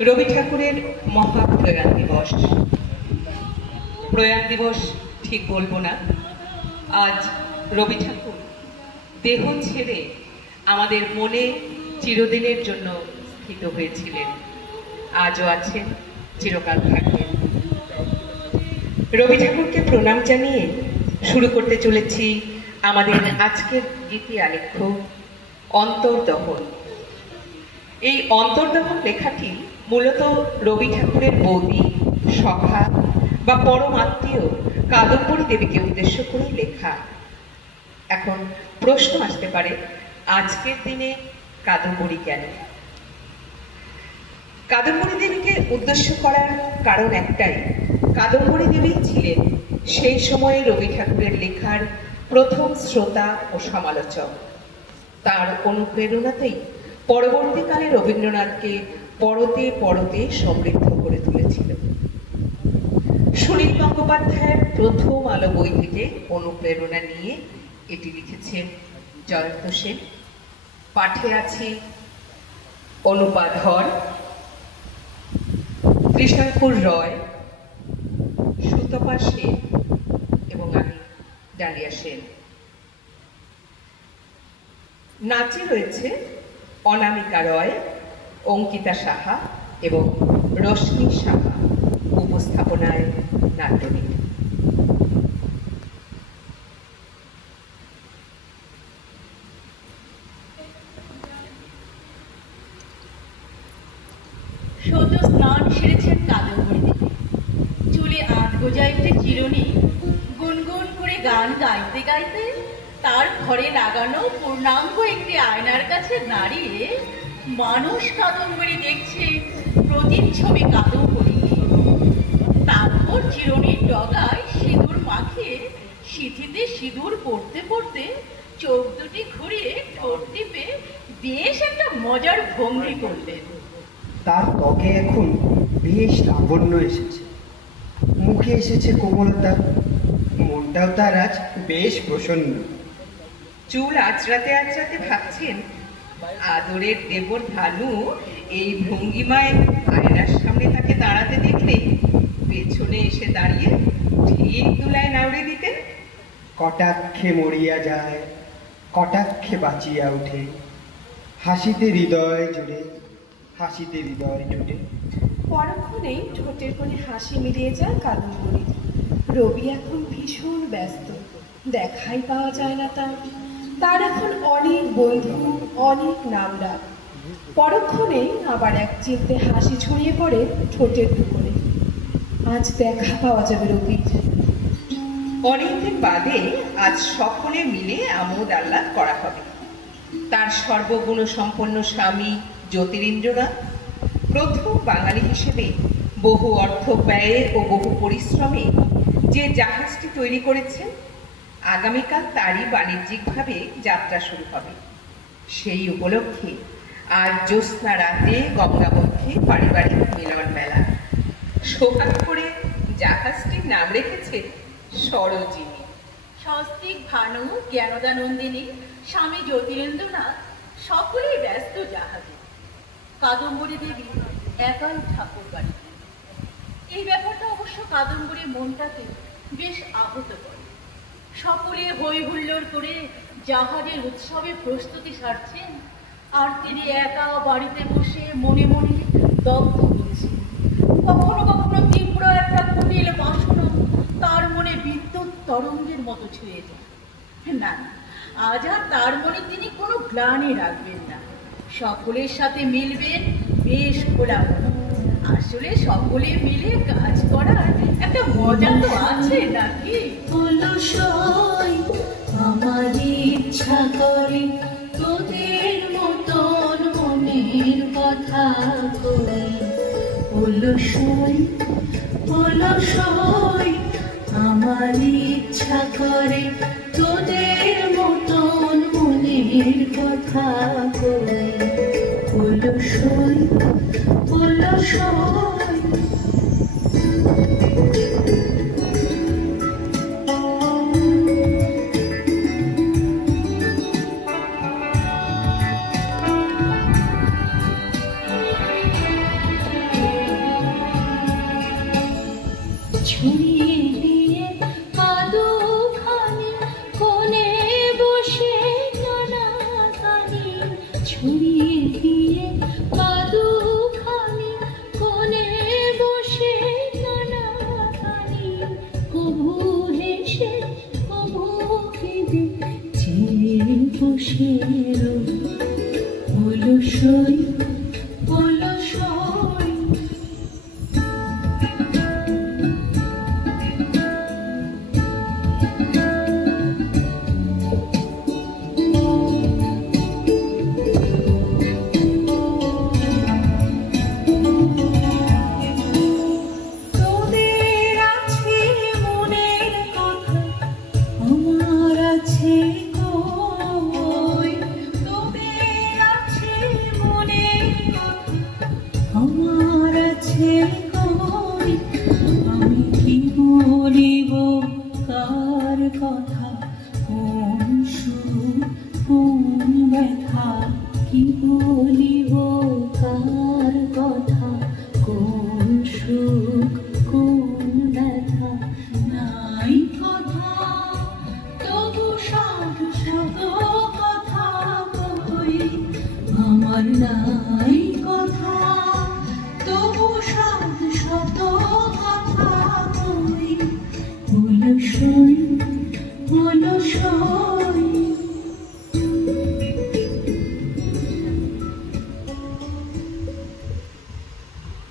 রবি ঠাকুরের মহাপ্রয়াণ দিবস। প্রয়াণ দিবস ঠিক বলবো না, আজ রবি ঠাকুর দেহ ছেড়ে আমাদের মনে চিরদিনের জন্য স্থিত হয়েছিলেন, আজও আছেন, চিরকাল থাকবেন। রবি ঠাকুরকে প্রণাম জানিয়ে শুরু করতে চলেছি আমাদের আজকের গীতি আলেখ্য অন্তর্দহন। এই অন্তর্দহন লেখাটি মূলত রবি ঠাকুরের বৌদি, সখা বা পরম আত্মীয় কাদম্বরী দেবীকে উদ্দেশ্য করে লেখা। এখন প্রশ্ন আসতে পারে, আজকের দিনে কাদম্বরী কেন? কাদম্বরী দেবীকে উদ্দেশ্য করার কারণ একটাই, কাদম্বরী দেবী ছিলেন সেই সময়ে রবি ঠাকুরের লেখার প্রথম শ্রোতা ও সমালোচক। তার অনুপ্রেরণাতেই পরবর্তীকালে রবীন্দ্রনাথকে পরতে পরতে সমৃদ্ধ করে তুলেছিল। সুনীল গঙ্গোপাধ্যায়ের প্রথম আলো বই থেকে অনুপ্রেরণা নিয়ে এটি লিখেছেন জয়ন্ত সেন। পাঠে আছে অনুপা ধর, ত্রিশঙ্কুর রয়, সুতপা সেন এবং আমি ডালিয়া সেন। নাচে রয়েছে অনামিকা রয়, অঙ্কিতা সাহা এবং রশ্মি সাহা। উপস্থাপনায় নাট্যনীতি। সদ্য স্নান সেরেছেন কাদম্বরী দেবী। চুলে আঁত গোজায় উঠে চিরুনি, গুনগুন করে গান গাইতে গাইতে তার ঘরে লাগানো পূর্ণাঙ্গ একটি আয়নার কাছে দাঁড়িয়ে মানুষ কাদম্বরী দেখছে প্রতিচ্ছবি কাদম্বরী। তারপর চিরুনির ডগায় সিঁদুর মাখিয়ে সিঁথিতে সিঁদুর পড়তে পড়তে চোখ দুটি ঘুরিয়ে ঠোঁট টিপে বেশ একটা মজার ভঙ্গি করলেন। তার ত্বকে এখন বেশ লাবণ্য এসেছে, মুখে এসেছে কোমলতা, মনটাও তার আজ বেশ প্রসন্ন। চুল আঁচড়াতে আঁচড়াতে ভাবছেন, আদরের দেবর ভানু এই ভঙ্গিমায় আয়নার সামনে তাকে দাঁড়াতে দেখলে পেছনে এসে দাঁড়িয়ে ঠিক দুলায় নাড়ে দিতেন। কটাক্ষে মরিয়া যায়, কটাক্ষে বাঁচিয়া ওঠে, হাসিতে হৃদয় জুড়ে, হাসিতে হৃদয় জুড়ে। পরক্ষণেই ঠোঁটের কোণে হাসি মিলিয়ে যায় কাদম্বরীর। রবি এখন ভীষণ ব্যস্ত, দেখাই পাওয়া যায় না তার। তার এখন অনেক বন্ধু, অনেক নাম ডাক। পরক্ষণেই আবার এক চিলতে হাসি ছড়িয়ে পড়ে ঠোঁটের দুপুরে। আজ দেখা পাওয়া যাবে রবির। অনেকদিন বাদে আজ সকলে মিলে আমোদ আহ্লাদ করা হবে। তার সর্বগুণ সম্পন্ন স্বামী জ্যোতিরিন্দ্রনাথ প্রথম বাঙালি হিসেবে বহু অর্থ ব্যয়ে ও বহু পরিশ্রমে যে জাহাজটি তৈরি করেছেন, আগামীকাল তারই বাণিজ্যিকভাবে যাত্রা শুরু হবে। সেই উপলক্ষে আজ জ্যোৎস্না রাতে গঙ্গাবক্ষে পারিবারিক মিলন মেলা। সৌভাগ্য করে জাহাজটির নাম রেখেছে সরোজিনী। স্বস্তিক ভানু, জ্ঞানদানন্দিনী, স্বামী জ্যোতিরেন্দ্রনাথ সকলেই ব্যস্ত জাহাজে। কাদম্বরী দেবী একাই ঠাকুর বাড়িতে। এই ব্যাপারটা অবশ্য কাদম্বরীর মনটাকে বেশ আহত করে। সকলে হই হুল্লোড় করে জাহাজের উৎসবে প্রস্তুতি সারছেন, আর তিনি একা বাড়িতে বসে মনে মনে দগ্ধ হচ্ছেন। কখনো কখনো তীব্র একটা কুটিল বাসনা তার মনে বিদ্যুৎ তরঙ্গের মতো ছুঁয়ে যায়। না, আজ আর তার মনে তিনি কোনো গ্লানি রাখবেন না। সকলের সাথে মিলবেন বেশ খোলা মনে। আসলে সকলে মিলে কাজ করার একটা মজা তো আছে নাকি? আমার ইচ্ছা করে তোদের মতন মনের কথা কই, আমার ইচ্ছা করে তোদের মতন মনের কথা কই, সই।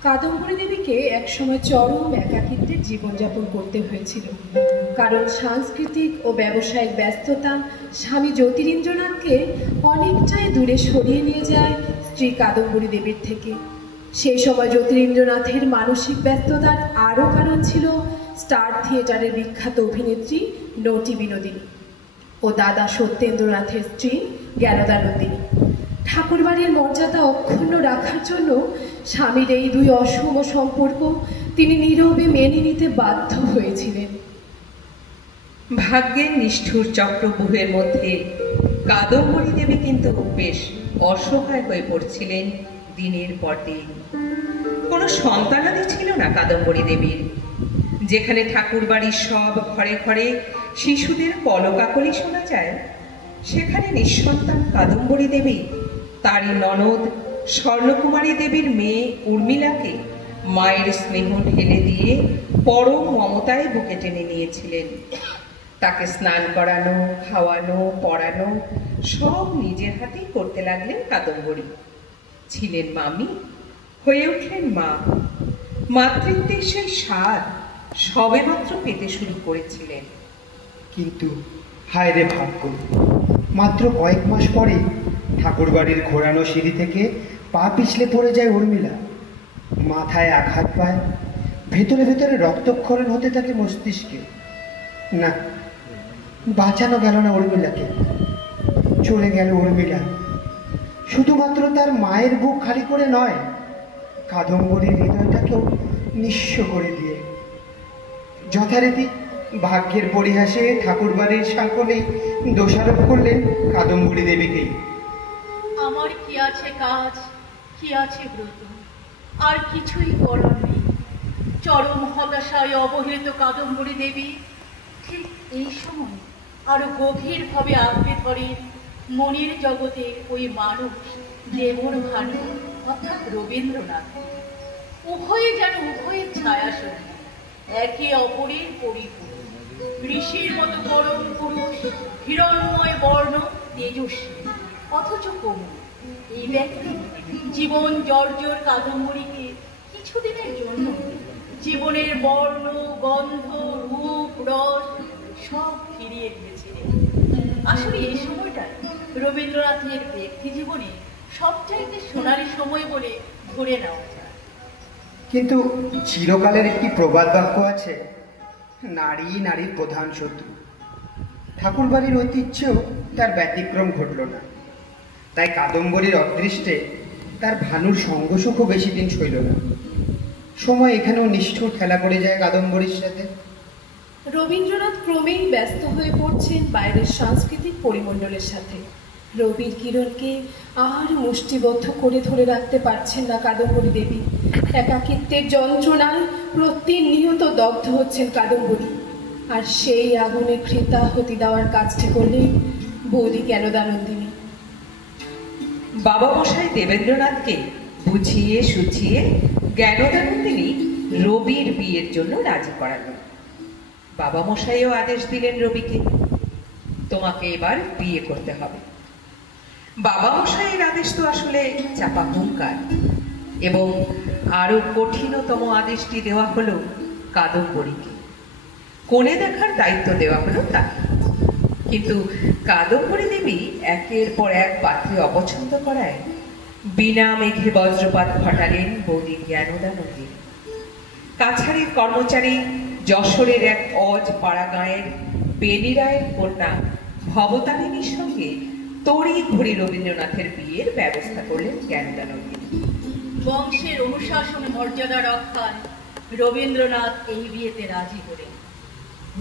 কাদম্বরী দেবীকে একসময় চরম একাকিত্বের জীবনযাপন করতে হয়েছিল, কারণ সাংস্কৃতিক ও ব্যবসায়িক ব্যস্ততা স্বামী জ্যোতিরিন্দ্রনাথকে অনেকটাই দূরে সরিয়ে নিয়ে যায় স্ত্রী কাদম্বরী দেবীর থেকে। সেই সময় জ্যোতিরিন্দ্রনাথের মানসিক ব্যস্ততার আরও কারণ ছিল স্টার থিয়েটারের বিখ্যাত অভিনেত্রী নটি বিনোদিনী ও দাদা সত্যেন্দ্রনাথের স্ত্রী জ্ঞানদানন্দিনী। ঠাকুরবাড়ির মর্যাদা অক্ষুণ্ণ রাখার জন্য স্বামীর এই দুই অসম সম্পর্ক তিনি নীরবে মেনে নিতে বাধ্য হয়েছিলেন। ভাগ্যের নিষ্ঠুর চক্রব্যূহের মধ্যে কাদম্বরী দেবী কিন্তু বেশ অসহায় হয়ে পড়ছিলেন দিনের পর দিন। কোনো সন্তানাদি ছিল না কাদম্বরী দেবীর। যেখানে ঠাকুরবাড়ির সব ঘরে ঘরে শিশুদের কলকাকলি শোনা যায়, সেখানে নিঃসন্তান কাদম্বরী দেবী তারই ননদ স্বর্ণকুমারী দেবীর মেয়ে উর্মিলাকে মায়ের স্নেহ ঢেলে দিয়ে পরম মমতায় বুকে টেনে নিয়েছিলেন। তাকে স্নান করানো, খাওয়ানো, পড়ানো সব নিজের হাতেই করতে লাগলেন কাদম্বরী। ছিলেন মামি, হয়ে উঠলেন মা। মাতৃত্বের সেই স্বাদ সবেমাত্র পেতে শুরু করেছিলেন। কিন্তু হায় রে ভাগ্য, মাত্র কয়েক মাস পরে ঠাকুরবাড়ির ঘোরানো সিঁড়ি থেকে পা পিছলে পড়ে যায় উর্মিলা। মাথায় আঘাত পায়, ভেতরে ভেতরে রক্তক্ষরণ হতে থাকে মস্তিষ্কে। না, বাঁচানো গেল না উর্মিলাকে। চলে গেল উর্মিলা শুধুমাত্র তার মায়ের বুক খালি করে নয়, কাদম্বরীর হৃদয়টাকেও নিঃস্ব করে দিয়ে। যথারীতি ভাগ্যের পরিহাসে ঠাকুরবাড়ির সকলে দোষারোপ করলেন কাদম্বরী দেবীকেই। আমার কি আছে কাজ, কি আছে ব্রত, আর কিছুই করার নেই। চরম হতাশায় অবহেলিত কাদম্বরী দেবী ঠিক এই সময় আরো গভীরভাবে আঁকড়ে ধরেন মনের জগতের ওই মানুষ দেবর ভানু অর্থাৎ রবীন্দ্রনাথ। উভয়ে যেন উভয়ের ছায়াশরী, একে অপরের পরিপূরক। ঋষির মতো পরম পুরুষ, হিরণ্ময় বর্ণ, তেজস্বী অথচ কোমল। এই ব্যক্তি জীবন জর্জর কাদম্বরীকে কিছুদিনের জন্য জীবনের বর্ণ, গন্ধ, রূপ, রস সব ফিরিয়ে দিয়েছিলেন। আসলে এই সময়টা রবীন্দ্রনাথের ব্যক্তি জীবনে সবচাইতে সোনালী সময় বলে ধরে নেওয়া যায়। কিন্তু চিরকালের একটি প্রবাদ বাক্য আছে, নারী নারীর প্রধান শত্রু। ঠাকুরবাড়ির ঐতিহ্যেও তার ব্যতিক্রম ঘটল না। তাই কাদম্বরীর অদৃষ্টে তার ভানুর সঙ্গসুখও বেশি দিন সইল না। সময় এখানেও নিষ্ঠুর খেলা করে যায় কাদম্বরীর সাথে। রবীন্দ্রনাথ ক্রমেই ব্যস্ত হয়ে পড়ছেন বাইরের সাংস্কৃতিক পরিমণ্ডলের সাথে। রবির কিরণকে আর মুষ্টিবদ্ধ করে ধরে রাখতে পারছেন না কাদম্বরী দেবী। একাকিত্বের যন্ত্রণায় প্রতিনিয়ত দগ্ধ হচ্ছেন কাদম্বরী। আর সেই আগুনে কৃতাহুতি দেওয়ার কাজটি করলেন বৌদি জ্ঞানদানন্দিনী। বাবা মশাই দেবেন্দ্রনাথকে বুঝিয়ে সুঝিয়ে জ্ঞানদানন্দিনী রবির বিয়ের জন্য রাজি করালেন। বাবা মশাইও আদেশ দিলেন রবিকে, তোমাকে এবার বিয়ে করতে হবে। বাবা মশাইয়ের আদেশ তো আসলে চাপা হুঙ্কার, এবং আরো কঠিনতম আদেশটি দেওয়া হলো কাদম্বরীকে। কোণে দেখার দায়িত্ব দেওয়া হলো তাকে। কিন্তু কাদম্বরী দেবী একের পর এক পাত্রী অপছন্দ করায় বিনা মেঘে বজ্রপাত ঘটালেন বৌদি জ্ঞানদানন্দিনী। কাছাড়ির কর্মচারী যশোরের এক অজ পাড়া গাঁয়ের বেনি রায়ের কন্যা ভবতারিণীর সঙ্গে তড়ি ঘড়ি রবীন্দ্রনাথের বিয়ের ব্যবস্থা করলেন জ্ঞানদানন্দিনী। বংশের অনুশাসন মর্যাদা রক্ষায় রবীন্দ্রনাথ এই বিয়েতে রাজি হলেন।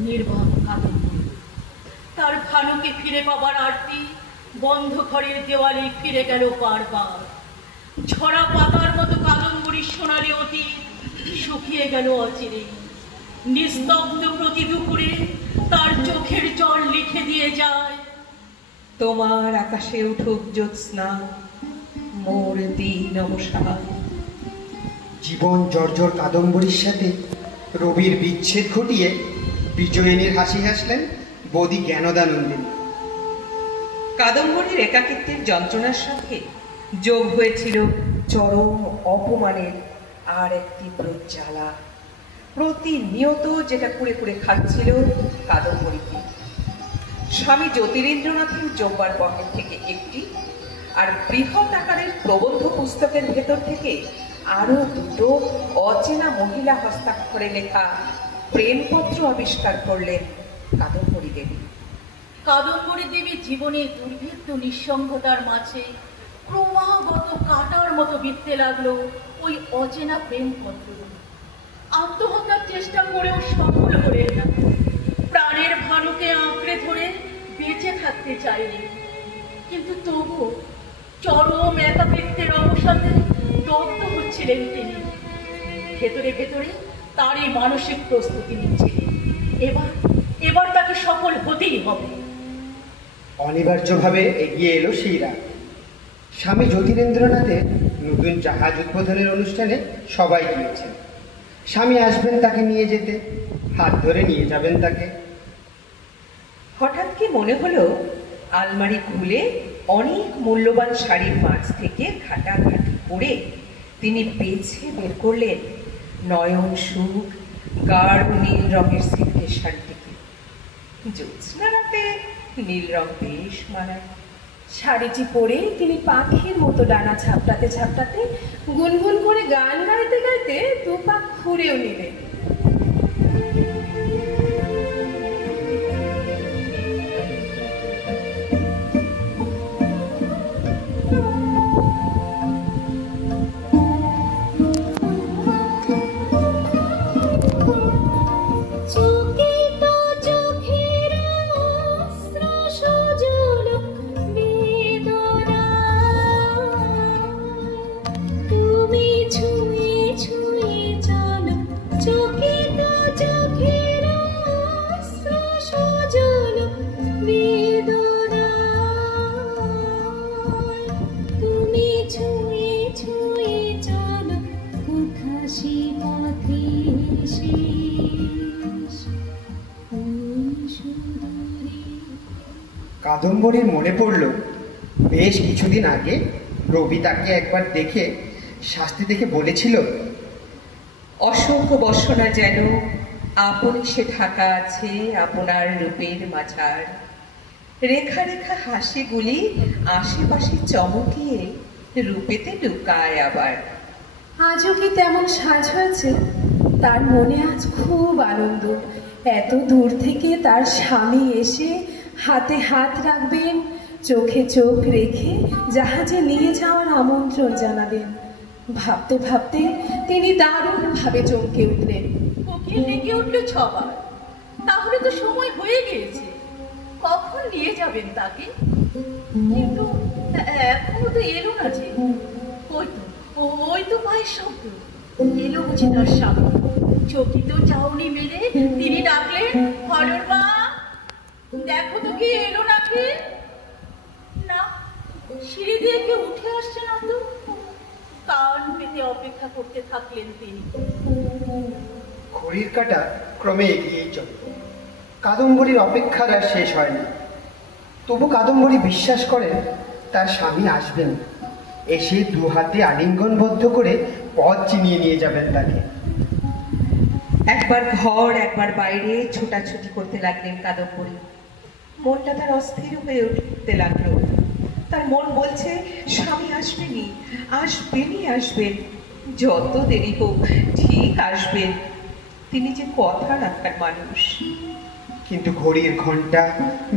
নির্বাক কাদম্বরী তার ভানুকে ফিরে পাবার আরতি বন্ধ ঘরের দেওয়ালে ফিরে গেল বারবার। ঝরা পাতার মতো কাদম্বরীর সোনালী অতীত শুকিয়ে গেল অচিরে। নিস্তব্ধ প্রতি দুপুরে তার চোখের জল লিখে দিয়ে যায়, তোমার আকাশে উঠুক জ্যোৎস্না, মোর দিন অবসাদ। জীবন জর্জর কাদম্বরীর সাথে রবির বিচ্ছেদ ঘটিয়ে বিজয়িনীর হাসি হাসলেন বৌদি জ্ঞানদানন্দিনী। কাদম্বরীর একাকিত্বের যন্ত্রণার সাথে যোগ হয়েছিল চরম অপমানের আর এক তীব্র জ্বালা প্রতিনিয়ত যেটা কুড়ে কুড়ে খাচ্ছিল কাদম্বরীকে। স্বামী জ্যোতিরিন্দ্রনাথের জব্বার পকেট থেকে একটি, আর বৃহৎ আকারের প্রবন্ধ পুস্তকের ভেতর থেকে আরো দুটো অচেনা মহিলা হস্তাক্ষরে লেখা প্রেমপত্র আবিষ্কার করলেন কাদম্বরী দেবী। কাদম্বরী দেবী জীবনে দুর্ভেদ্য নিঃসঙ্গতার মাঝে ক্রমাগত কাটার মতো বিঁধতে লাগলো ওই অচেনা প্রেমপত্র। আত্মহত্যার চেষ্টা করেও সফল হলেন না। প্রাণের ভানুকে আঁকড়ে ধরে বেঁচে থাকতে চাইলেন, কিন্তু তবু চরম একাকিত্বের অবসাদে দগ্ধ হচ্ছিলেন তিনি। ভেতরে ভেতরে তারই মানসিক প্রস্তুতি নিচ্ছিলেন, এবার তাকে সফল হতেই হবে। অনিবার্যভাবে এগিয়ে এলো সেই রাত। স্বামী জ্যোতিরেন্দ্রনাথের নতুন জাহাজ উদ্বোধনের অনুষ্ঠানে সবাই গিয়েছেন। স্বামী আসবেন তাকে নিয়ে যেতে, হাত ধরে নিয়ে যাবেন তাকে। হঠাৎ কি মনে হলো আলমারি খুলে অনেক মূল্যবান শাড়ির মাঝ থেকে ঘাটাঘাটি করে তিনি বেছে বের করলেন নয়ন সুখ গাঢ় নীল রঙের সিল্কের শাড়িটিকে। জ্যোৎস্না রাতে নীল রং বেশ মানায়। শাড়িটি পরে তিনি পাখির মতো ডানা ঝাপটাতে ঝাপটাতে গুনগুন করে গান গাইতে গাইতে দু পা ঘুরেও নিলেন। কাদম্বরীর মনে পড়ল বেশ কিছুদিন আগে রবি তাকে একবার দেখে শাস্তি দেখে বলেছিল, অসংখ্য বসনা যেন আপনি সে ঢাকা আছে আপনার রূপের মাঝার, রেখা রেখা হাসিগুলি আশেপাশে চমকিয়ে রূপেতে লুকায় আবার। আজও কি তেমন সাজ হয়েছে? তার মনে আজ খুব আনন্দ। এত দূর থেকে তার স্বামী এসে হাতে হাত রাখবেন, চোখে চোখ রেখে জাহাজে নিয়ে যাওয়ার আমন্ত্রণ জানাবেন। ভাবতে ভাবতে তিনি দারুণভাবে চমকে উঠলেন। কোকিল ডেকে উঠল 6 বার। তাহলে তো সময় হয়ে গিয়েছে, কখন নিয়ে যাবেন তাকে? কিন্তু এখনো তো এলো না যে। ওই তো পায়ের শব্দ। এলো বুঝি তার স্বামী। চকিত চাউনি মেরে তিনি ডাকলেন, হরর মা, দেখো তো কি এলো নাকি? না, সিঁড়ি দিয়ে কেউ উঠে আসছে না তো। কান পেতে অপেক্ষা করতে থাকলেন তিনি। ঘড়ির কাঁটা ক্রমে এগিয়েই চলত। কাদম্বরীর অপেক্ষার আর শেষ হয়নি। তবু কাদম্বরী বিশ্বাস করেন তার স্বামী আসবেন, এসে দু হাতে আলিঙ্গনবদ্ধ করে পথ চিনিয়ে নিয়ে যাবেন তাকে। একবার ঘর একবার বাইরে ছোটাছুটি করতে লাগলেন কাদম্বরী। মনটা তার অস্থির হয়ে উঠতে লাগলো। তার মন বলছে স্বামী আসবেনই, আসবেনই আসবেন, যত দেরি হোক ঠিক আসবেন, তিনি যে কথা রাখার মানুষ। কিন্তু ঘড়ির ঘন্টা,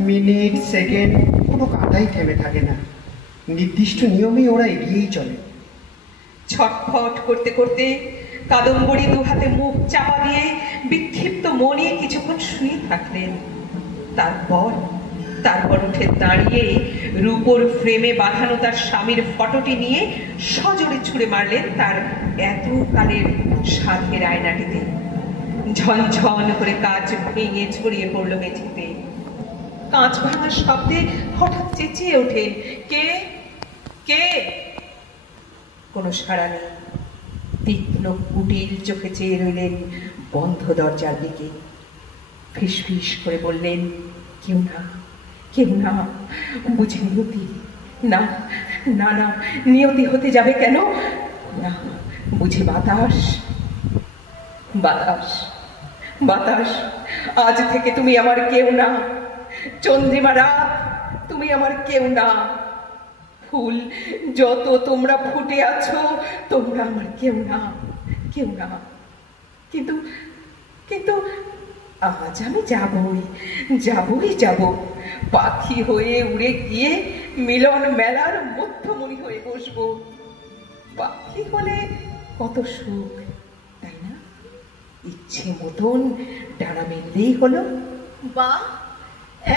মিনিট, সেকেন্ড কোনো কাঁটাই থেমে থাকে না। নির্দিষ্ট নিয়মেই ওরা এগিয়েই চলে। ছটফট করতে করতে কাদম্বরী দু হাতে মুখ চাপা দিয়ে বিক্ষিপ্ত মনে কিছুক্ষণ শুয়ে থাকলেন। তারপর উঠে দাঁড়িয়ে রূপোর ফ্রেমে বাঁধানো তার স্বামীর ফটোটি নিয়ে সজোরে ছুঁড়ে মারলেন তার এতকালের সাধের আয়নাটিতে। ঝনঝন করে কাঁচ ভেঙে ছড়িয়ে পড়ল মেঝেতে। কাঁচ ভাঙার শব্দে হঠাৎ চেঁচিয়ে ওঠেন, কে কে? কোনো সাড়া নেই। তীক্ষ্ণ কুটিল চোখে চেয়ে রইলেন বন্ধ দরজার দিকে। ফিস ফিস করে বললেন, কেউ না, কেউ না, বুঝি নিয়তি? না না না, নিয়তি হতে যাবে কেন? না বুঝি বাতাস? বাতাস, বাতাস, আজ থেকে তুমি আমার কেউ না। চন্দ্রিমা রাত, তুমি আমার কেউ না। ফুল যত তোমরা ফুটে আছো, তোমরা আমার কেউ না, কেউ না। কিন্তু কিন্তু আজ আমি যাবই, যাবই যাব। পাখি হয়ে উড়ে গিয়ে মিলন মেলার মধ্যমণি হয়ে বসবো। পাখি হলে কত সুখ, তাই না? ইচ্ছে মতন ডানা মেললেই হলো। বা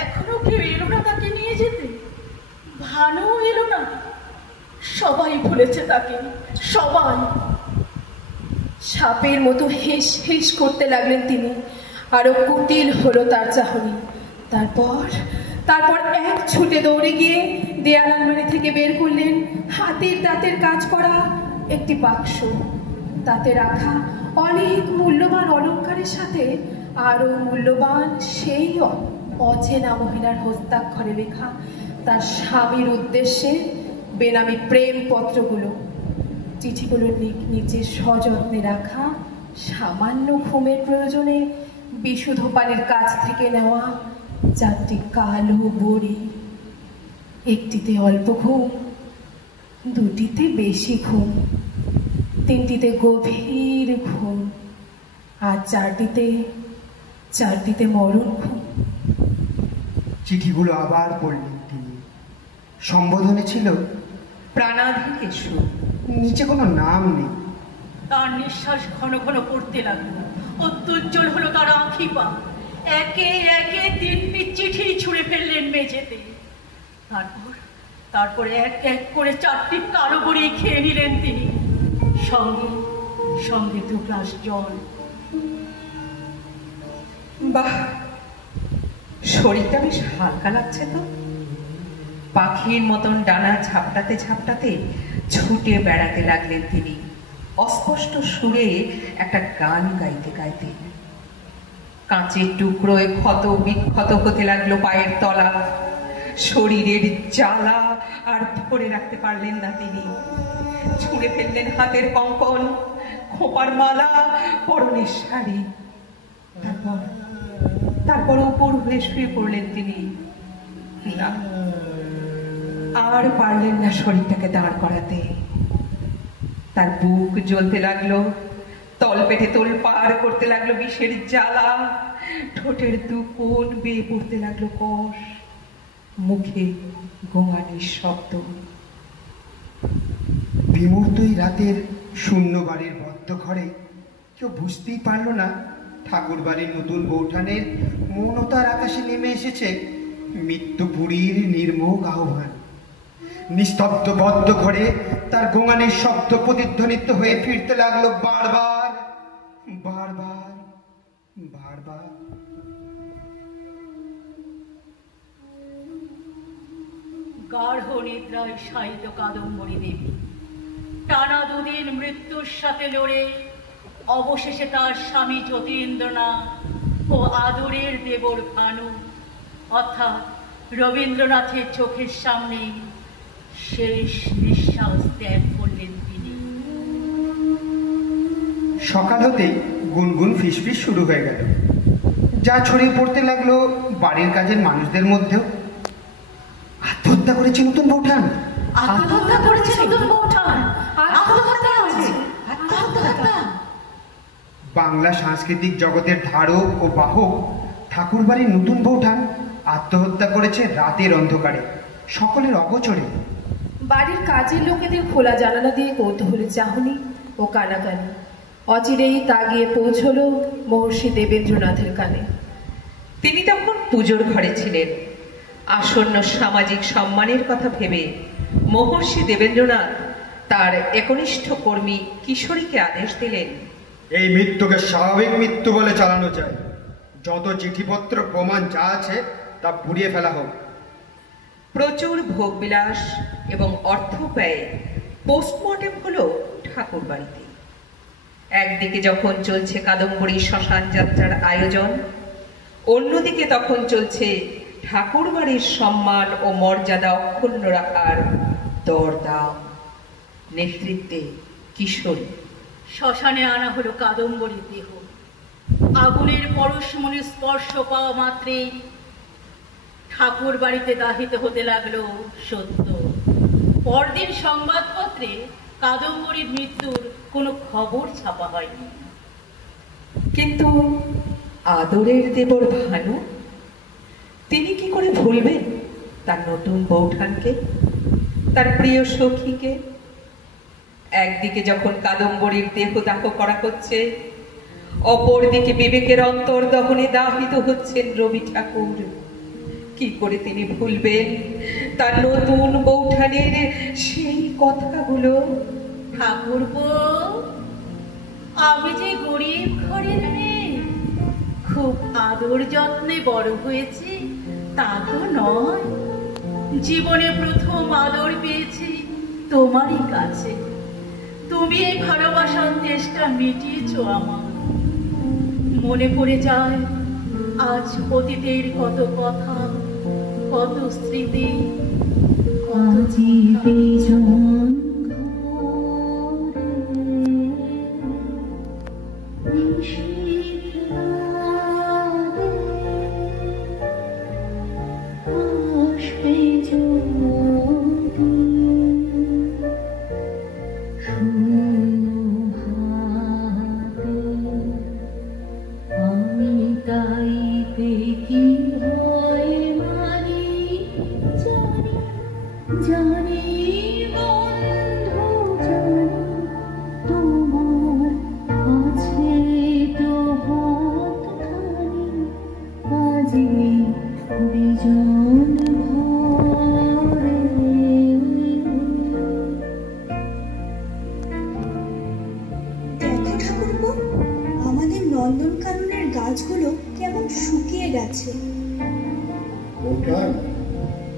এখনো কেউ এলো না তাকে নিয়ে যেতে? ভালো এলো না? সবাই ভুলেছে তাকে, সবাই। সাপের মতো হেস হেস করতে লাগলেন তিনি। আরো কুটিল হলো তার চাহনি। তারপর তারপর এক ছুটে দৌড়ে গিয়ে দেয়াল আলমারি থেকে বের করলেন হাতির দাঁতের কাজ করা একটি বাক্স। তাতে রাখা অনেক মূল্যবান অলংকারের সাথে আরো মূল্যবান সেই অচেনা মহিলার হস্তাক্ষরে লেখা তার স্বামীর উদ্দেশ্যে বেনামি প্রেম পত্রগুলো। চিঠিগুলোর নিচে সযত্নে রাখা সামান্য ঘুমের প্রয়োজনে বিশুদ্ধপালের কাছ থেকে নেওয়া 4টি কালো বড়ি। একটিতে অল্প ঘুম, 2টিতে বেশি ঘুম, 3টিতে গভীর ঘুম, আর 4টিতে মরণ ঘুম। চিঠিগুলো আবার পড়লেন তিনি। সম্বোধনে ছিল প্রাণাধি কেশু। নিচে কোনো নাম নেই। তার নিঃশ্বাস ঘন ঘন পড়তে লাগলো। অত্যুজ্জ্বল হলো তার আঁখি পা। একে একে 3টি চিঠি ছুঁড়ে ফেললেন মেঝেতে। তারপর এক এক করে 4টি কালো বড়ি খেয়ে নিলেন তিনি। সঙ্গে সঙ্গে 2 গ্লাস জল। বাহ, শরীরটা বেশ হালকা লাগছে তো। পাখির মতন ডানা ঝাপটাতে ঝাপটাতে ছুটে বেড়াতে লাগলেন তিনি, অস্পষ্ট সুরে একটা গান গাইতে গাইতে। কাঁচের টুকরোয় ক্ষত বিক্ষত হতে লাগলো পায়ের তলা। শরীরের জ্বালা আর ধরে রাখতে পারলেন না তিনি। ছুঁড়ে ফেললেন হাতের কঙ্কন, খোপার মালা, পরনের শাড়ি। তারপর উপর হয়ে শুয়ে পড়লেন তিনি। না, আর পারলেন না শরীরটাকে দাঁড় করাতে। তার বুক জ্বলতে লাগলো, তলপেটে তোলপাড় করতে লাগলো বিষের জ্বালা। ঠোঁটের 2 কোণ বেয়ে পড়তে লাগলো কষ, মুখে গোঙানির শব্দ। বিমূর্তই রাতের শূন্য বাড়ির বদ্ধ ঘরে কেউ বুঝতেই পারল না ঠাকুর বাড়ির নতুন বৌঠানের মৌনতার আকাশে নেমে এসেছে মৃত্যু বুড়ির নির্মোক আহ্বান। নিস্তব্ধ বদ্ধ ঘরে তার গোঙানির শব্দ প্রতিধ্বনিত হয়ে ফিরতে লাগলো বারবার বারবার বারবার। গাঢ় নিদ্রায় শায়িত কাদম্বরী দেবী টানা 2 দিন মৃত্যুর সাথে লড়ে অবশেষে তার স্বামী যতীন্দ্রনাথ ও আদরের দেবর ভানু অর্থাৎ রবীন্দ্রনাথের চোখের সামনে শেষ নিঃশ্বাস ত্যাগ করলেন তিনি। সকাল হতেই গুনগুন ফিসফিস শুরু হয়ে গেল, যা ছড়িয়ে পড়তে লাগলো বাড়ির কাজের মানুষদের মধ্যেও। আত্মহত্যা করেছে নতুন বৌঠান, আত্মহত্যা করেছে নতুন বৌঠান, আত্মহত্যা হয়েছে, আত্মহত্যা। বাংলা সাংস্কৃতিক জগতের ধারক ও বাহক ঠাকুর বাড়ির নতুন বৌঠান আত্মহত্যা করেছে রাতের অন্ধকারে, সকলের অগোচরে। বাড়ির কাজের লোকেদের খোলা জানালা দিয়ে কৌতূহলী চাহনি ও কানাকানি। অচিরেই তা গিয়ে পৌঁছলো মহর্ষি দেবেন্দ্রনাথের কানে। তিনি তখন পুজোর ঘরে ছিলেন। আসন্ন সামাজিক সম্মানের কথা ভেবে মহর্ষি দেবেন্দ্রনাথ তার একনিষ্ঠ কর্মী কিশোরীকে আদেশ দিলেন, এই মৃত্যুকে স্বাভাবিক মৃত্যু বলে চালানো যায়। যত চিঠিপত্র প্রমাণ যা আছে তা পুড়িয়ে ফেলা হোক। প্রচুর ভোগবিলাস এবং অর্থ ব্যয়ে পোস্টমর্টেম হলো ঠাকুর বাড়িতে। একদিকে যখন চলছে কাদম্বরী শ্মশান যাত্রার আয়োজন, অন্যদিকে তখন চলছে ঠাকুর বাড়ির সম্মান ও মর্যাদা অক্ষুণ্ণ রাখার দরদাম। নেতৃত্বে কিশোরী। শ্মশানে আনা হলো কাদম্বরীর দেহ। আগুনের পরশমণি স্পর্শ পাওয়া মাত্রেই ঠাকুর বাড়িতে দাহিত হতে লাগলো সত্য। পরদিন সংবাদপত্রে কাদম্বরীর মৃত্যুর কোনো খবর ছাপা হয়নি। কিন্তু আদরের দেবর ভানু, তিনি কি করে ভুলবেন তার নতুন বৌঠানকে, তার প্রিয় সখীকে? একদিকে যখন কাদম্বরীর দেহদাহ করা হচ্ছে, অপরদিকে বিবেকের অন্তর্দহনে দাহিত হচ্ছেন রবি ঠাকুর। কি করে তিনি ভুলবেন তার নতুন বৌঠানের সেই কথাগুলো? ঠাকুরপো, আমি যে গরিব ঘরের মেয়ে, খুব আদর যত্নে বড় হয়েছি তা তো নয়। জীবনে প্রথম আদর পেয়েছি তোমারই কাছে। তুমি এই ভালোবাসার চেষ্টা মিটিয়েছো আমার। মনে পড়ে যায় আজ অতীতের কত কথা, কত স্মৃতি, কত জীবন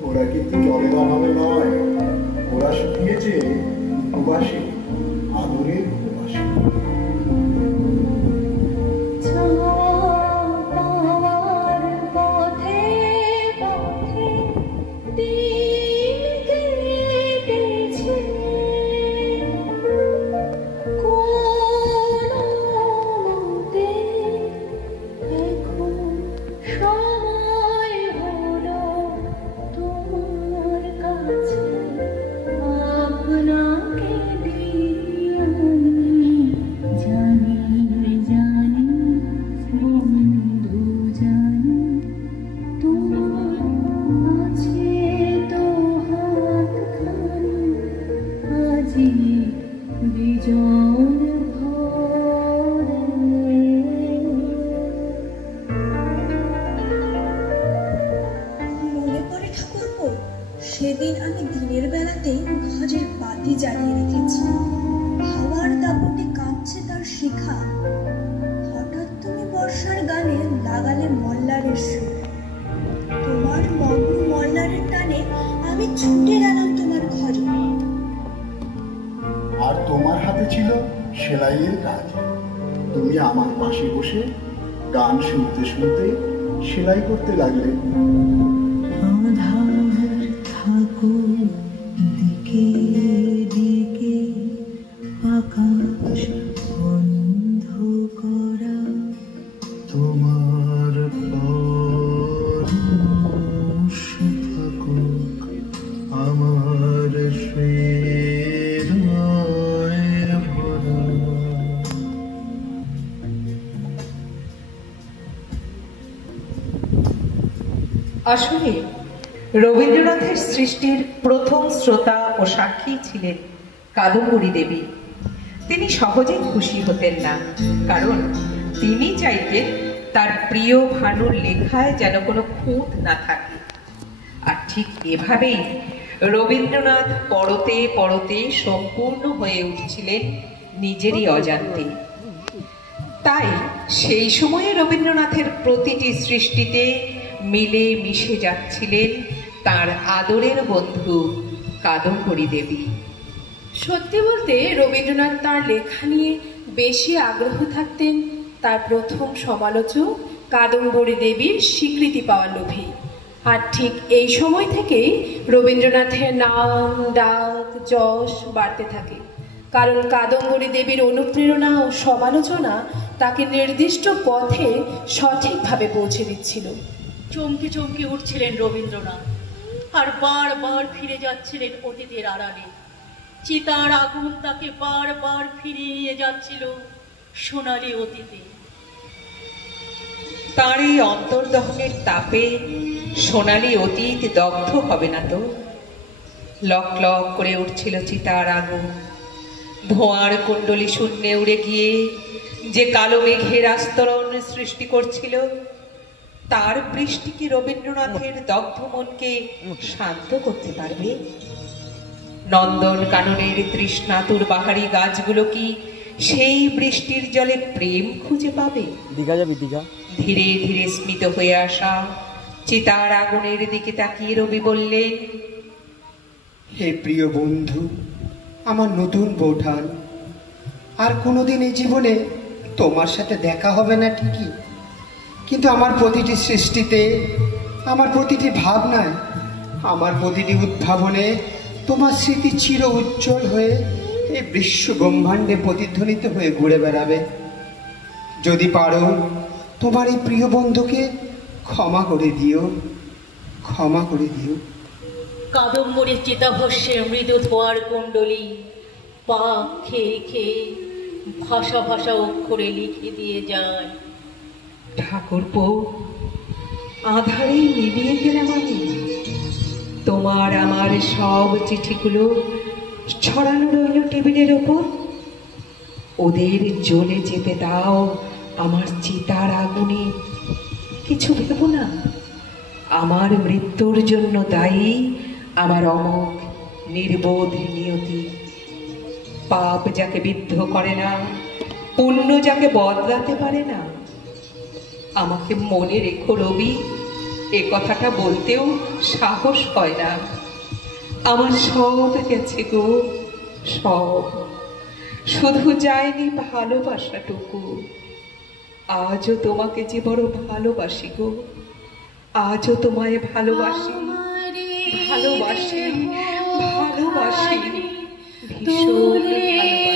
ওরা কিন্তু জলের অভাবে নয়, ওরা শুকিয়েছে উপবাসে, আদরের উপবাসে। সেদিন আমি দিনের বেলাতেই ঘরের বাতি জ্বালিয়ে রেখেছি। হাওয়ার দাপটে কাঁপছে তার শিখা। হঠাৎ তুমি বর্ষার গানে লাগালে মল্লারের সুর। তোমার মগ্ন মল্লারের টানে আমি ছুটে গেলাম তোমার ঘরে। আর তোমার হাতে ছিল সেলাইয়ের কাজ। তুমি আমার পাশে বসে গান শুনতে শুনতে সেলাই করতে লাগলে। দিকে দিকে আকাশ বন্ধ করা, তোমার পরশ থাকুক আমার হৃদয়ে ভরা। আসলে রবীন্দ্রনাথের সৃষ্টির প্রথম শ্রোতা ও সাক্ষী ছিলেন কাদম্বরী দেবী। তিনি সহজেই খুশি হতেন না, কারণ তিনি চাইতেন তার প্রিয় ভানুর লেখায় যেন কোনো খুঁত না থাকে। আর ঠিক এভাবেই রবীন্দ্রনাথ পরতে পরতে সম্পূর্ণ হয়ে উঠছিলেন নিজেরই অজান্তে। তাই সেই সময়ে রবীন্দ্রনাথের প্রতিটি সৃষ্টিতে মিলে মিশে যাচ্ছিলেন তার আদরের বন্ধু কাদম্বরী দেবী। সত্যি বলতে রবীন্দ্রনাথ তার লেখা নিয়ে বেশি আগ্রহ থাকতেন তার প্রথম সমালোচক কাদম্বরী দেবীর স্বীকৃতি পাওয়ার লোভে। আর ঠিক এই সময় থেকেই রবীন্দ্রনাথের নাম ডাক যশ বাড়তে থাকে। কারণ কাদম্বরী দেবীর অনুপ্রেরণা ও সমালোচনা তাকে নির্দিষ্ট পথে সঠিকভাবে পৌঁছে দিচ্ছিল। চমকে চমকে উঠছিলেন রবীন্দ্রনাথ, আর বারবার ফিরে যাচ্ছিলেন অতীতের আড়ালে। চিতার আগুন তাকে বারবার ফিরিয়ে নিয়ে যাচ্ছিল সোনালী অতীতে। তার এই অন্তর্দহনের তাপে সোনালী অতীত দগ্ধ হবে না তো? লক লক করে উঠছিল চিতার আগুন। ধোঁয়ার কুণ্ডলী শূন্যে উড়ে গিয়ে যে কালো মেঘের আস্তরণ সৃষ্টি করছিল, তার বৃষ্টি কি রবীন্দ্রনাথের দগ্ধ মনকে শান্ত করতে পারবে? নন্দন কাননের তৃষ্ণাতুর বাহারি গাছগুলো কি সেই বৃষ্টির জলে প্রেম খুঁজে পাবে? দীঘা যাবি? দীঘা। ধীরে ধীরে স্মিত হয়ে আসা চিতার আগুনের দিকে তাকিয়ে রবি বললেন, হে প্রিয় বন্ধু, আমার নতুন বৌঠান, আর কোনোদিন এই জীবনে তোমার সাথে দেখা হবে না ঠিকই, কিন্তু আমার প্রতিটি সৃষ্টিতে, আমার প্রতিটি ভাবনায়, আমার প্রতিটি উদ্ভাবনে তোমার স্মৃতি চির উজ্জ্বল হয়ে এই বিশ্ব ব্রহ্মাণ্ডে প্রতিধ্বনিত হয়ে ঘুরে বেড়াবে। যদি পারো তোমার এই প্রিয় বন্ধুকে ক্ষমা করে দিও, ক্ষমা করে দিও। কাদম্বরীর চিতাভস্যের মৃদু ধোয়ার কুণ্ডলী পা খেয়ে খেয়ে ভাষা ভাষা অক্ষরে লিখে দিয়ে যায়, ঠাকুরপো, আধারে নিভিয়ে গেলাম আমি। তোমার আমার সব চিঠিগুলো ছড়ানো রইল টেবিলের ওপর। ওদের জ্বলে যেতে দাও আমার চিতার আগুনে। কিছু ভেবো না, আমার মৃত্যুর জন্য দায়ী আমার অমোঘ নির্বোধ নিয়তি। পাপ যাকে বিদ্ধ করে না, পুণ্য যাকে বদলাতে পারে না। আমাকে মনে রেখো রবি, এ কথাটা বলতেও সাহস হয় না। আমার সব গেছে গো, সব। শুধু যায়নি ভালোবাসাটুকু। আজও তোমাকে যে বড় ভালোবাসি গো, আজও তোমায় ভালোবাসি, ভালোবাসি, ভালোবাসি, ভীষণ ভালোবাসি।